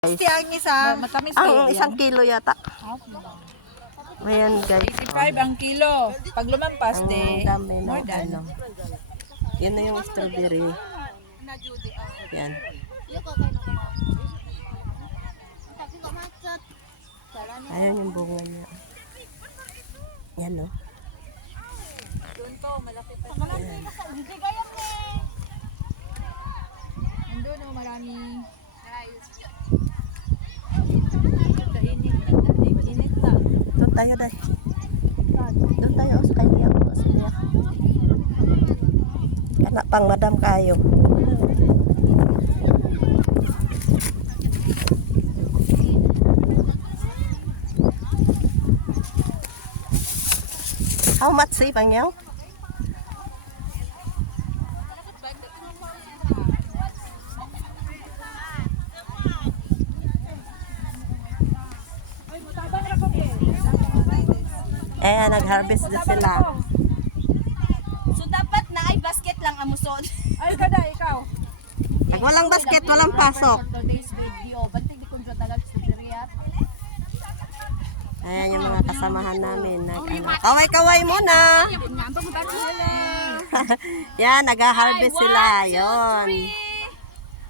Ang isa, matamis Ang isang kilo yata. Ayan guys. 85 ang kilo. Pag lumampas, Ang dami more ng than. ano. Yan na yung strawberry. Yan. Ayan yung bunga niya. Yan no. Doon to, malaki pa. Nandun o, marami. Init na. Doon tayo dahil. Doon tayo sa kanya. Kana pang madam kayo. How much si Pangyaw? Nag-harvest na sila. So dapat na ay basket lang amuson. Ay, kada, ikaw. Pag walang basket, walang pasok. Today's video, bantay di kong tagal sa Ayan yung mga kasamahan namin. Kaway-kaway muna. Yan, nag-harvest sila. Yon.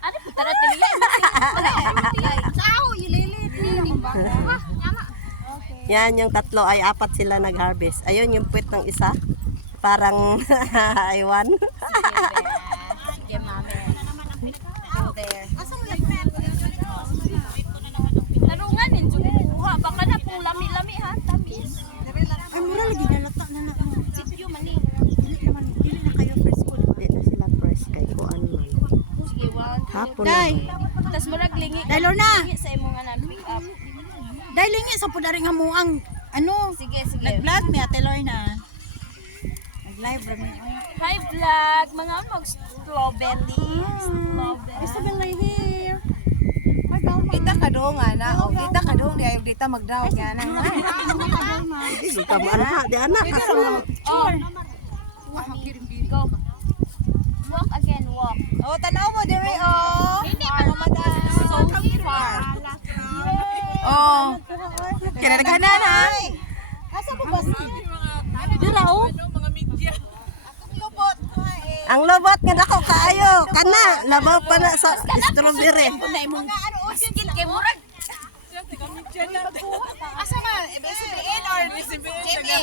Ano po tara tiliyan? Sao ililit. Yan, yung tatlo ay apat sila nag-harvest. Ayun, yung puwet ng isa. Parang aywan. Sige, mami. There. Tarungan din buha. Baka na po lami-lami ha. Tamis. Ay, mura lagi nalata na na. Sipyo man eh. Dili na kayo first school. Hindi na sila fresh kay kuan man. Sige, one. Hapon Day. na. Tapos murag lingi. Day, Lorna. Lingi sa imong anan pick up. Dahil lingi sa pudaring hamuang ano? Sige, sige. Nag-vlog mi Ate Lorna. Nag-live rin. Hi vlog, mga mag-strawberry. Strawberry. Sabi lang here. Kita ka doon nga na. O, kita ka doon. Di ayaw kita magdawat nga na. Hindi ka ba anak? Di anak. Oh. Go. Walk again, walk. O, tanaw mo, Dere, o. Mga madam. So far. O. Kinaraghanan, ha? Asa mo ba? Dira, o. Ang lobot nga dako kaayo. Kana, labaw pa na sa strawberry. Unay mong basket kay murag. Asa ma? BCBN or JMA?